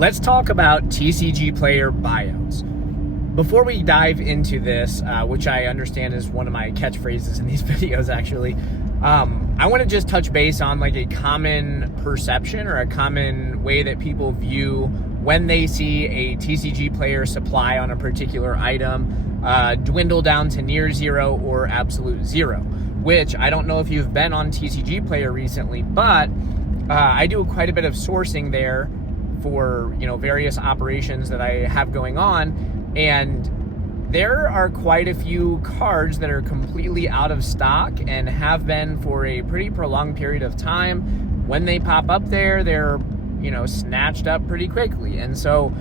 let's talk about TCG player buyouts. Before we dive into this, which I understand is one of my catchphrases in these videos actually, I want to just touch base on like a common perception or a common way that people view when they see a TCG player supply on a particular item dwindle down to near zero or absolute zero, which I don't know if you've been on TCG player recently, but I do quite a bit of sourcing there for, you know, various operations that I have going on, and there are quite a few cards that are completely out of stock and have been for a pretty prolonged period of time. When they pop up there, they're, you know, snatched up pretty quickly. And so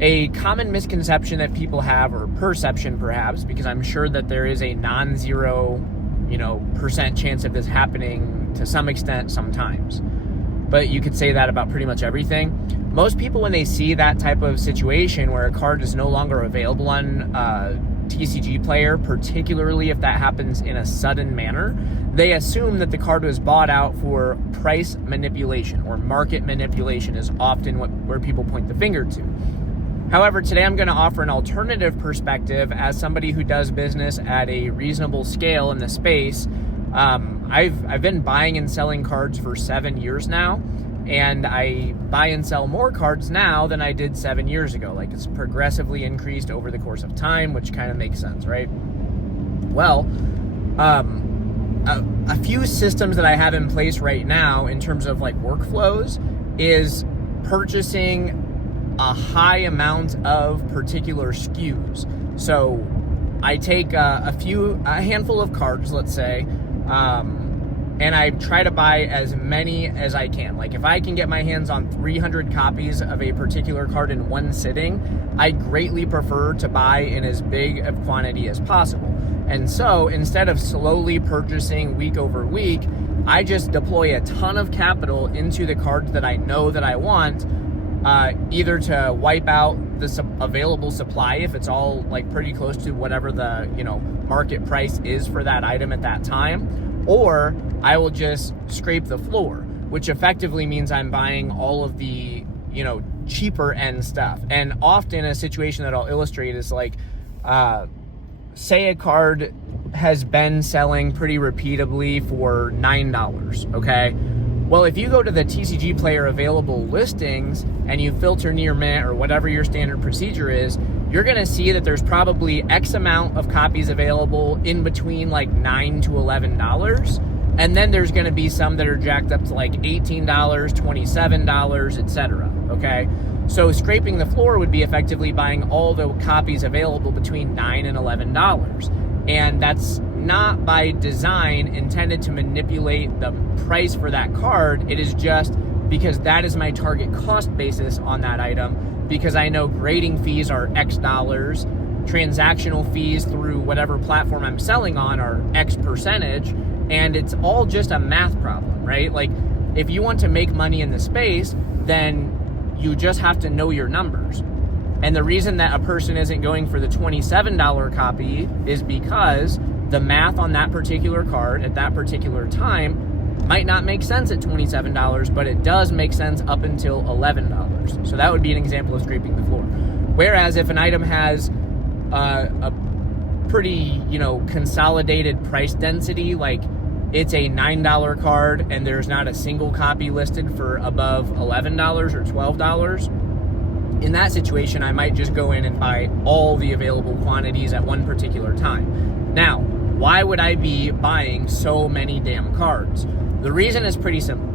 a common misconception that people have, or perception perhaps, because I'm sure that there is a non-zero, you know, % chance of this happening to some extent sometimes, but you could say that about pretty much everything. Most people, when they see that type of situation where a card is no longer available on TCG player, particularly if that happens in a sudden manner, they assume that the card was bought out for price manipulation, or market manipulation is often where people point the finger to. However, today I'm going to offer an alternative perspective as somebody who does business at a reasonable scale in the space. I've been buying and selling cards for 7 years now, and I buy and sell more cards now than I did 7 years ago. Like, it's progressively increased over the course of time, which kind of makes sense, right? Well, a few systems that I have in place right now in terms of like workflows is purchasing a high amount of particular SKUs. So I take a handful of cards, let's say, and I try to buy as many as I can. Like, if I can get my hands on 300 copies of a particular card in one sitting, I greatly prefer to buy in as big of quantity as possible. And so instead of slowly purchasing week over week, I just deploy a ton of capital into the cards that I know that I want, either to wipe out the available supply if it's all like pretty close to whatever the, you know, market price is for that item at that time, or I will just scrape the floor, which effectively means I'm buying all of the, you know, cheaper end stuff. And often a situation that I'll illustrate is like, say a card has been selling pretty repeatably for $9, okay? Well, if you go to the TCG player available listings and you filter near mint or whatever your standard procedure is, you're gonna see that there's probably X amount of copies available in between like $9 to $11. And then there's gonna be some that are jacked up to like $18, $27, etc. Okay? So scraping the floor would be effectively buying all the copies available between $9 and $11. And that's not by design intended to manipulate the price for that card. It is just because that is my target cost basis on that item, because I know grading fees are X dollars, transactional fees through whatever platform I'm selling on are X percentage, and it's all just a math problem, right? Like, if you want to make money in the space, then you just have to know your numbers. And the reason that a person isn't going for the $27 copy is because the math on that particular card at that particular time might not make sense at $27, but it does make sense up until $11. So that would be an example of scraping the floor. Whereas if an item has a pretty, you know, consolidated price density, like it's a $9 card and there's not a single copy listed for above $11 or $12, in that situation, I might just go in and buy all the available quantities at one particular time. Now, why would I be buying so many damn cards? The reason is pretty simple.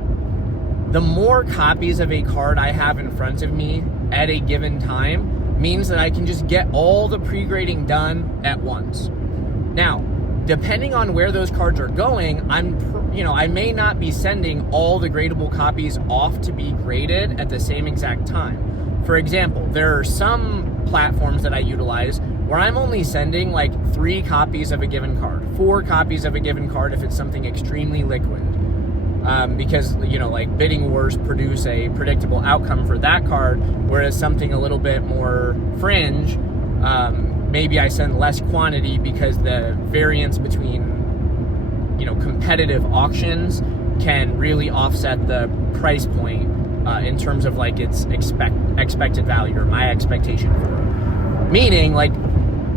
The more copies of a card I have in front of me at a given time means that I can just get all the pre-grading done at once. Now, depending on where those cards are going, I may not be sending all the gradable copies off to be graded at the same exact time. For example, there are some platforms that I utilize where I'm only sending like 3 copies of a given card, 4 copies of a given card if it's something extremely liquid. Because, you know, like bidding wars produce a predictable outcome for that card, whereas something a little bit more fringe, maybe I send less quantity because the variance between, you know, competitive auctions can really offset the price point in terms of like its expected value or my expectation for it. Meaning, like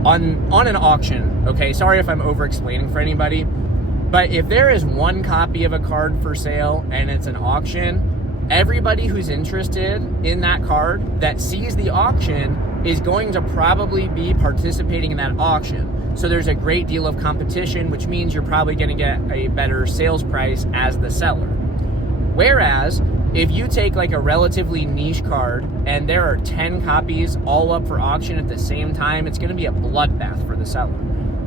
on an auction, okay, sorry if I'm over explaining for anybody, but if there is one copy of a card for sale and it's an auction, everybody who's interested in that card that sees the auction is going to probably be participating in that auction. So there's a great deal of competition, which means you're probably going to get a better sales price as the seller. Whereas if you take like a relatively niche card and there are 10 copies all up for auction at the same time, it's going to be a bloodbath for the seller.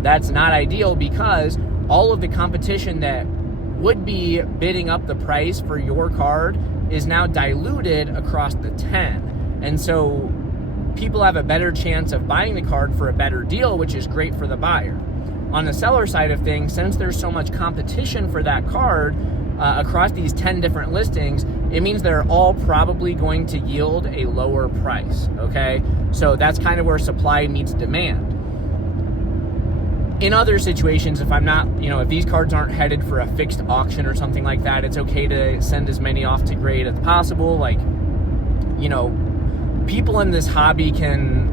That's not ideal because all of the competition that would be bidding up the price for your card is now diluted across the 10. And so people have a better chance of buying the card for a better deal, which is great for the buyer. On the seller side of things, since there's so much competition for that card across these 10 different listings, it means they're all probably going to yield a lower price, okay? So that's kind of where supply meets demand. In other situations, if I'm not, if these cards aren't headed for a fixed auction or something like that, it's okay to send as many off to grade as possible. Like, people in this hobby can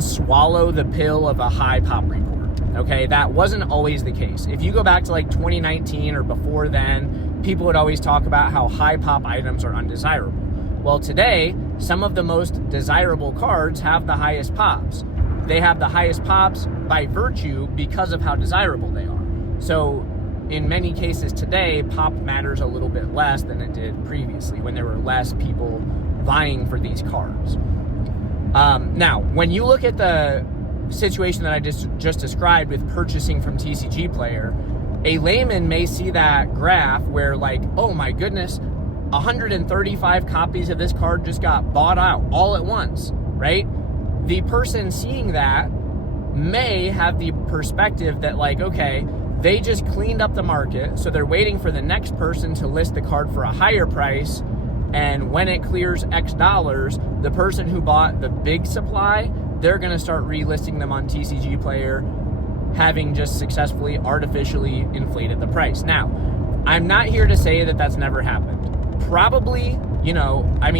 swallow the pill of a high pop report. Okay, that wasn't always the case. If you go back to like 2019 or before then, people would always talk about how high pop items are undesirable. Well, today, some of the most desirable cards have the highest pops. They have the highest pops by virtue because of how desirable they are. So in many cases today, pop matters a little bit less than it did previously when there were less people vying for these cards. Now, when you look at the situation that I just described with purchasing from TCGPLAYER, a layman may see that graph where like, oh my goodness, 135 copies of this card just got bought out all at once, right? The person seeing that may have the perspective that like, okay, they just cleaned up the market, so they're waiting for the next person to list the card for a higher price, and when it clears X dollars, the person who bought the big supply, they're going to start relisting them on TCGPLAYER, having just successfully artificially inflated the price. Now, I'm not here to say that that's never happened. Probably,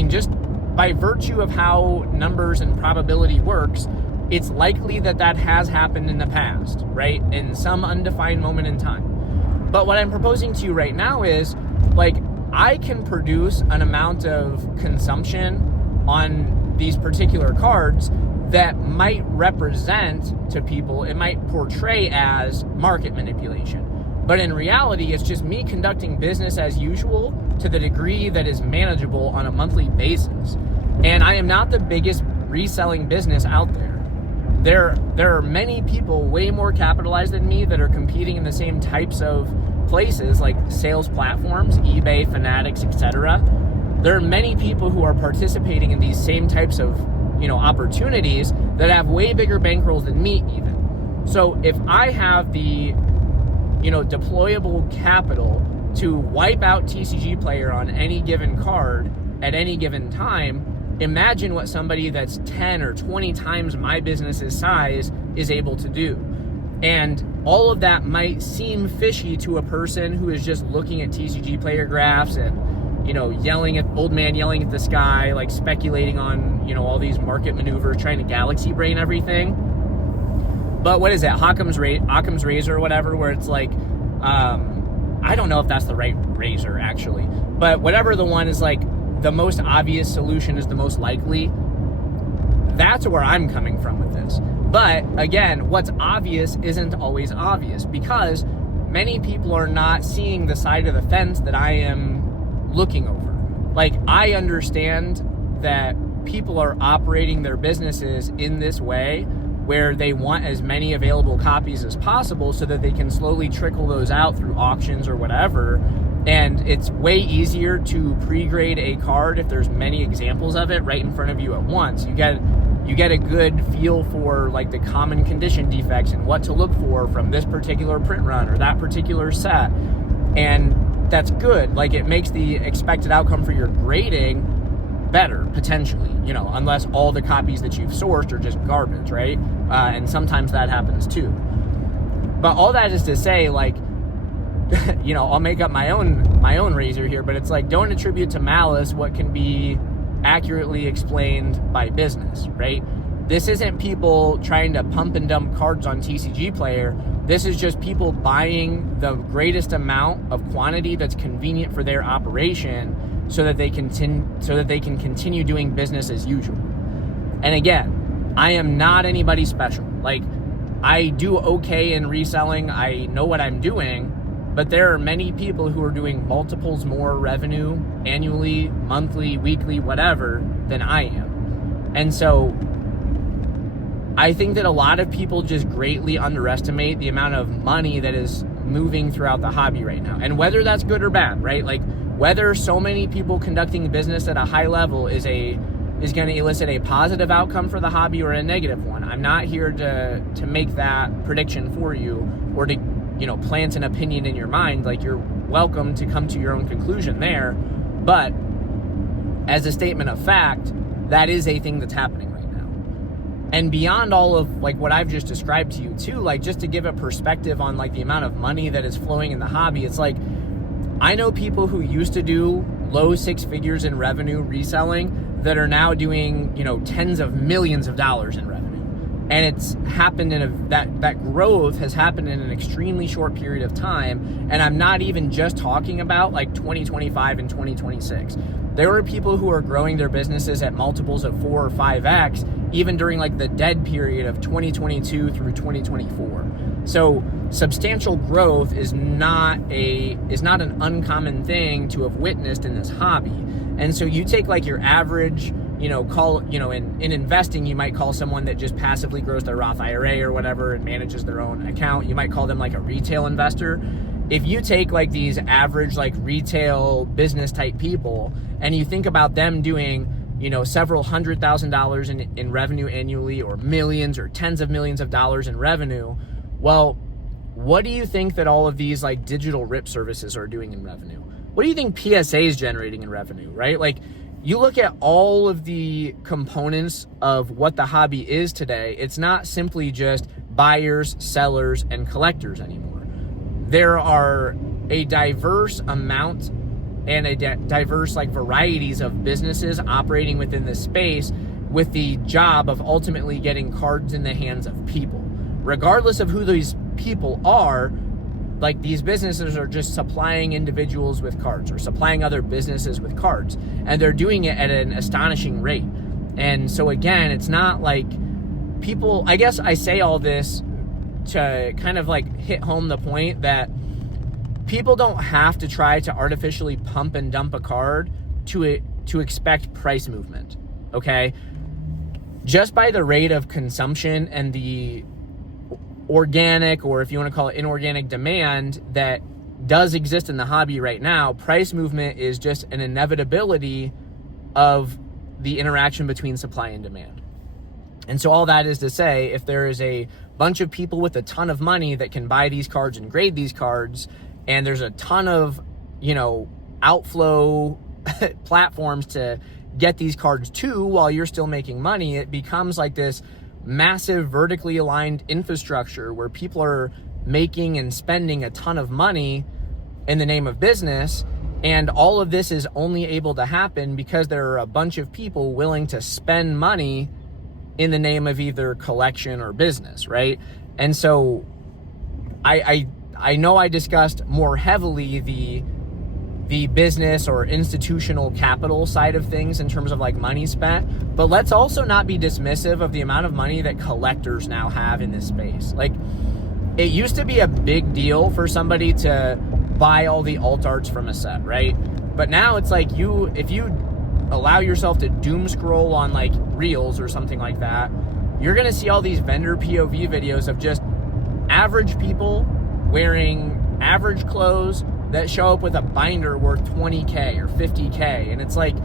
just by virtue of how numbers and probability works, it's likely that that has happened in the past, right? In some undefined moment in time. But what I'm proposing to you right now is, like, I can produce an amount of consumption on these particular cards that might represent to people, it might portray as market manipulation. But in reality, it's just me conducting business as usual to the degree that is manageable on a monthly basis. And I am not the biggest reselling business out there. There are many people way more capitalized than me that are competing in the same types of places like sales platforms, eBay, Fanatics, etc. There are many people who are participating in these same types of opportunities that have way bigger bankrolls than me even. So if I have the deployable capital to wipe out TCGPLAYER on any given card at any given time, imagine what somebody that's 10 or 20 times my business's size is able to do. And all of that might seem fishy to a person who is just looking at TCGPLAYER graphs and old man yelling at the sky, like speculating on, all these market maneuvers, trying to galaxy brain everything. But what is that? Occam's razor or whatever, where it's like, I don't know if that's the right razor actually, but whatever the one is like, the most obvious solution is the most likely. That's where I'm coming from with this. But again, what's obvious isn't always obvious because many people are not seeing the side of the fence that I am looking over. Like, I understand that people are operating their businesses in this way where they want as many available copies as possible so that they can slowly trickle those out through auctions or whatever. And it's way easier to pre-grade a card if there's many examples of it right in front of you at once. You get a good feel for like the common condition defects and what to look for from this particular print run or that particular set. And that's good. Like, it makes the expected outcome for your grading better, potentially, unless all the copies that you've sourced are just garbage, right? And sometimes that happens too. But all that is to say, like, I'll make up my own my own razor here, but it's like, don't attribute to malice what can be accurately explained by business, right? This isn't people trying to pump and dump cards on TCGPLAYER. This is just people buying the greatest amount of quantity that's convenient for their operation so that they can continue doing business as usual. And again, I am not anybody special. Like, I do okay in reselling. I know what I'm doing, but there are many people who are doing multiples more revenue annually, monthly, weekly, whatever, than I am. And so I think that a lot of people just greatly underestimate the amount of money that is moving throughout the hobby right now. And whether that's good or bad, right? Like, whether so many people conducting business at a high level is going to elicit a positive outcome for the hobby or a negative one. I'm not here to make that prediction for you or to, plant an opinion in your mind. Like, you're welcome to come to your own conclusion there. But as a statement of fact, that is a thing that's happening right now. And beyond all of like what I've just described to you too, like, just to give a perspective on like the amount of money that is flowing in the hobby, it's like, I know people who used to do low six figures in revenue reselling that are now doing, tens of millions of dollars in revenue. And it's happened that growth has happened in an extremely short period of time. And I'm not even just talking about like 2025 and 2026. There are people who are growing their businesses at multiples of 4 or 5x, even during like the dead period of 2022 through 2024. So substantial growth is not an uncommon thing to have witnessed in this hobby. And so you take like your average, in investing, you might call someone that just passively grows their Roth IRA or whatever and manages their own account. You might call them like a retail investor. If you take like these average like retail business type people and you think about them doing, several $100,000 in revenue annually, or millions or tens of millions of dollars in revenue, well, what do you think that all of these like digital rip services are doing in revenue? What do you think PSA is generating in revenue, right? Like, you look at all of the components of what the hobby is today, it's not simply just buyers, sellers, and collectors anymore. There are a diverse amount and a diverse like varieties of businesses operating within this space with the job of ultimately getting cards in the hands of people. Regardless of who these people are, like, these businesses are just supplying individuals with cards or supplying other businesses with cards, and they're doing it at an astonishing rate. And so again, it's not like people, I guess I say all this to kind of like hit home the point that people don't have to try to artificially pump and dump a card to expect price movement, okay? Just by the rate of consumption and the organic, or if you want to call it inorganic, demand that does exist in the hobby right now, price movement is just an inevitability of the interaction between supply and demand. And so all that is to say, if there is a bunch of people with a ton of money that can buy these cards and grade these cards, and there's a ton of, outflow platforms to get these cards to while you're still making money, it becomes like this massive vertically aligned infrastructure where people are making and spending a ton of money in the name of business. And all of this is only able to happen because there are a bunch of people willing to spend money in the name of either collection or business, right? And so I know I discussed more heavily the business or institutional capital side of things in terms of like money spent, but let's also not be dismissive of the amount of money that collectors now have in this space. Like, it used to be a big deal for somebody to buy all the alt arts from a set, right? But now it's like, if you allow yourself to doom scroll on like Reels or something like that, you're gonna see all these vendor POV videos of just average people wearing average clothes that show up with a binder worth 20K or 50K. And it's like,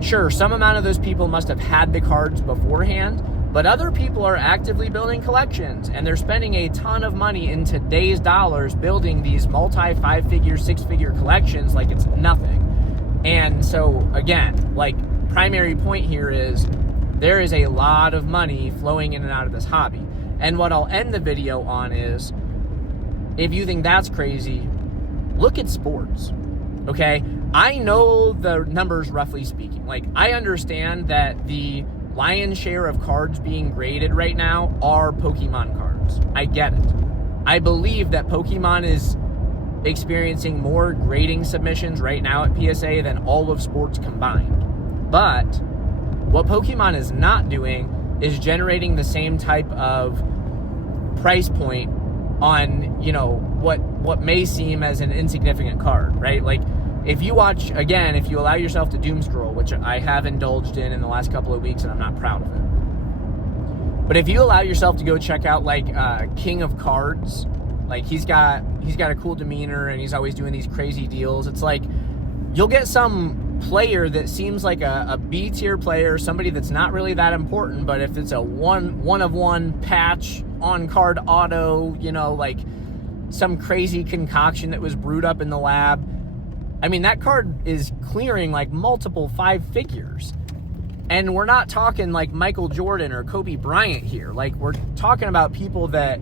sure, some amount of those people must have had the cards beforehand, but other people are actively building collections, and they're spending a ton of money in today's dollars building these multi-5-figure, 6-figure collections like it's nothing. And so again, like, primary point here is there is a lot of money flowing in and out of this hobby. And what I'll end the video on is, if you think that's crazy, look at sports. okay? I know the numbers roughly speaking. Like, I understand that the lion's share of cards being graded right now are Pokemon cards. I get it. I believe that Pokemon is experiencing more grading submissions right now at PSA than all of sports combined. But what Pokemon is not doing is generating the same type of price point on, you know, what may seem as an insignificant card, right? Like, if you watch, again, if you allow yourself to doom scroll, which I have indulged in the last couple of weeks and I'm not proud of it, but if you allow yourself to go check out like King of Cards, like he's got a cool demeanor and he's always doing these crazy deals. It's like you'll get some player that seems like a B tier player, somebody that's not really that important, but if it's a one of one patch on card auto, you know, like some crazy concoction that was brewed up in the lab, I mean, that card is clearing like multiple 5 figures. And we're not talking like Michael Jordan or Kobe Bryant here. Like, we're talking about people that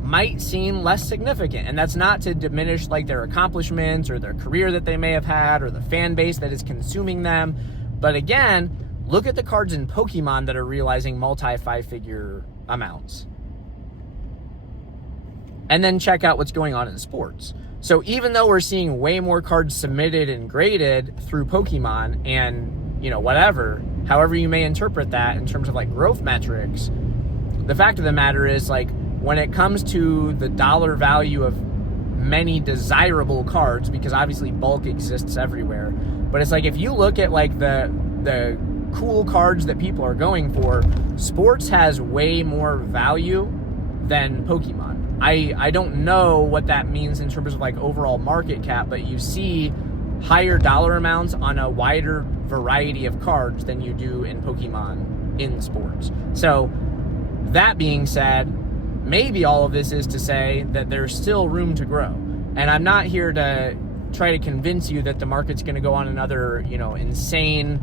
might seem less significant. And that's not to diminish like their accomplishments or their career that they may have had or the fan base that is consuming them. But again, look at the cards in Pokemon that are realizing multi 5-figure amounts. And then check out what's going on in sports. So even though we're seeing way more cards submitted and graded through Pokemon and, you know, whatever, however you may interpret that in terms of like growth metrics, the fact of the matter is, like, when it comes to the dollar value of many desirable cards, because obviously bulk exists everywhere, but it's like if you look at like the cool cards that people are going for, sports has way more value than Pokemon. I don't know what that means in terms of like overall market cap, but you see higher dollar amounts on a wider variety of cards than you do in Pokemon in sports. So that being said, maybe all of this is to say that there's still room to grow. And I'm not here to try to convince you that the market's going to go on another, you know, insane,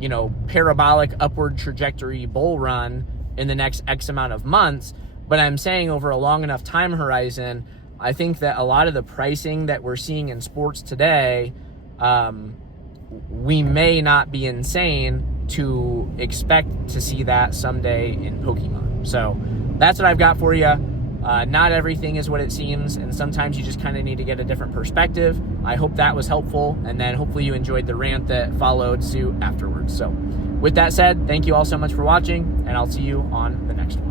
you know, parabolic upward trajectory bull run in the next X amount of months. But I'm saying over a long enough time horizon, I think that a lot of the pricing that we're seeing in sports today, we may not be insane to expect to see that someday in Pokemon. So that's what I've got for you. Not everything is what it seems, and sometimes you just kind of need to get a different perspective. I hope that was helpful, and then hopefully you enjoyed the rant that followed suit afterwards. So with that said, thank you all so much for watching, and I'll see you on the next one.